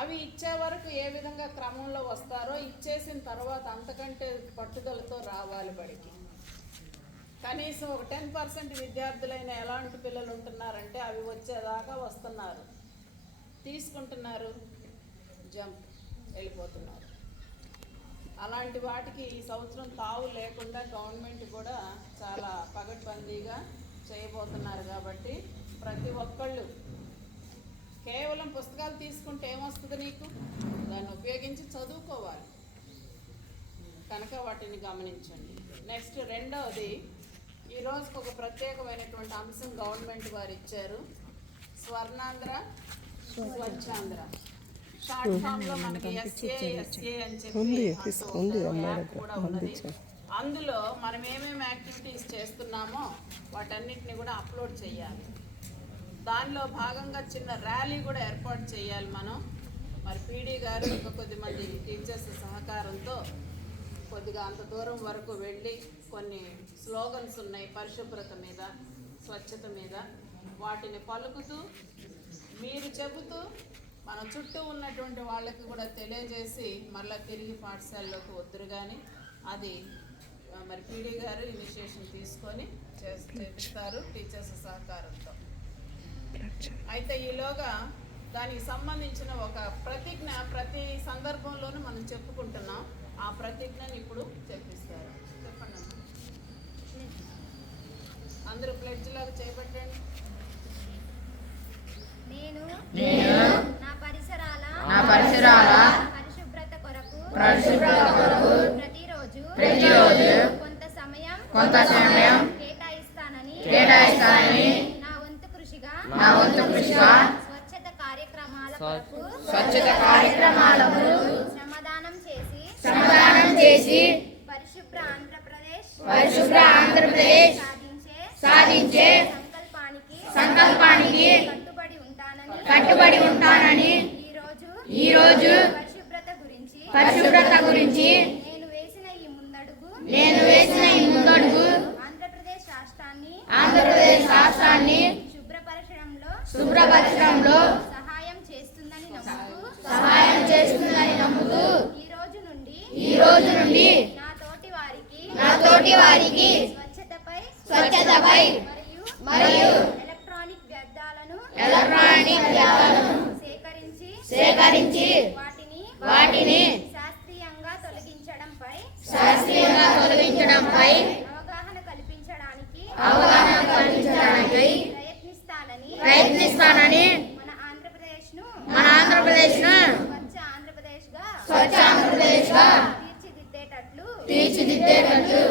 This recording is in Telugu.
అవి ఇచ్చే వరకు ఏ విధంగా క్రమంలో వస్తారో ఇచ్చేసిన తర్వాత అంతకంటే పట్టుదలతో రావాలి బడికి. కనీసం ఒక 10% విద్యార్థులైన ఎలాంటి పిల్లలు ఉంటున్నారంటే అవి వచ్చేదాకా వస్తున్నారు, తీసుకుంటున్నారు, జంప్ వెళ్ళిపోతున్నారు. అలాంటి వాటికి ఈ సంవత్సరం తావు లేకుండా గవర్నమెంట్ కూడా చాలా పగడ్బందీగా చేయబోతున్నారు. కాబట్టి ప్రతి ఒక్కళ్ళు కేవలం పుస్తకాలు తీసుకుంటే ఏమొస్తుంది నీకు, దాన్ని ఉపయోగించి చదువుకోవాలి కనుక వాటిని గమనించండి. నెక్స్ట్ రెండవది, ఈ రోజుకి ఒక ప్రత్యేకమైనటువంటి అంశం గవర్నమెంట్ వారు ఇచ్చారు, స్వర్ణాంధ్ర స్వచ్ఛాంధ్ర. షార్ట్ ఫామ్ లో మనకి ఎస్ఏ అని చెప్పి కూడా ఉన్నది. అందులో మనం ఏమేమి యాక్టివిటీస్ చేస్తున్నామో వాటన్నిటిని కూడా అప్లోడ్ చేయాలి. దానిలో భాగంగా చిన్న ర్యాలీ కూడా ఏర్పాటు చేయాలి మనం. మరి పీడీ గారు ఇంకా కొద్దిమంది టీచర్స్ సహకారంతో కొద్దిగా అంత దూరం వరకు వెళ్ళి కొన్ని స్లోగన్స్ ఉన్నాయి పరిశుభ్రత మీద, స్వచ్ఛత మీద, వాటిని పలుకుతూ మీరు చెబుతూ మన చుట్టూ ఉన్నటువంటి వాళ్ళకి కూడా తెలియజేసి మళ్ళీ తిరిగి పాఠశాలలోకి వద్దురు. కానీ అది మరి పీడీ గారు ఇనిషియేషన్ తీసుకొని చేస్తారు టీచర్స్ సహకారంతో. అయితే ఈలోగా దానికి సంబంధించిన ఒక ప్రతిజ్ఞ ప్రతి సందర్భంలోనూ మనం చెప్పుకుంటున్నాం. ఆ ప్రతిజ్ఞని ఇప్పుడు చెప్పిస్తారు. చెప్పండి అందరూ ప్లెడ్జ్ లాగా చేపట్టండి. నేను నా పరిసరాల పరిశుభ్రత కొరకు ప్రతిరోజు కొంత సమయం కేటాయిస్తానని నా వంతు కృషిగా స్వచ్ఛత కార్యక్రమాలకు శ్రమదానం చేసి పరిశుభ్ర ఆంధ్రప్రదేశ్ సాధించే సంకల్పానికి కట్టుబడి ఉంటానని ఈరోజు పరిశుభ్రత గురించి నేను వేసిన ఈ ముందడుగు ఆంధ్రప్రదేశ్ రాష్ట్రాన్ని శుభ్రపరచడంలో సహాయం చేస్తుందని నమ్ముతూ ఈ రోజు నుండి నా తోటి వారికి స్వచ్ఛతపై మరియు ఎలక్ట్రానిక్ వ్యర్థాలను సేకరించి వాటిని శాస్త్రీయంగా తొలగించడంపై అవగాహన కల్పించడానికి ప్రయత్నిస్తానని మన ఆంధ్రప్రదేశ్ ను స్వచ్ఛ ఆంధ్రప్రదేశ్ గా తీర్చిదిద్దేటట్లు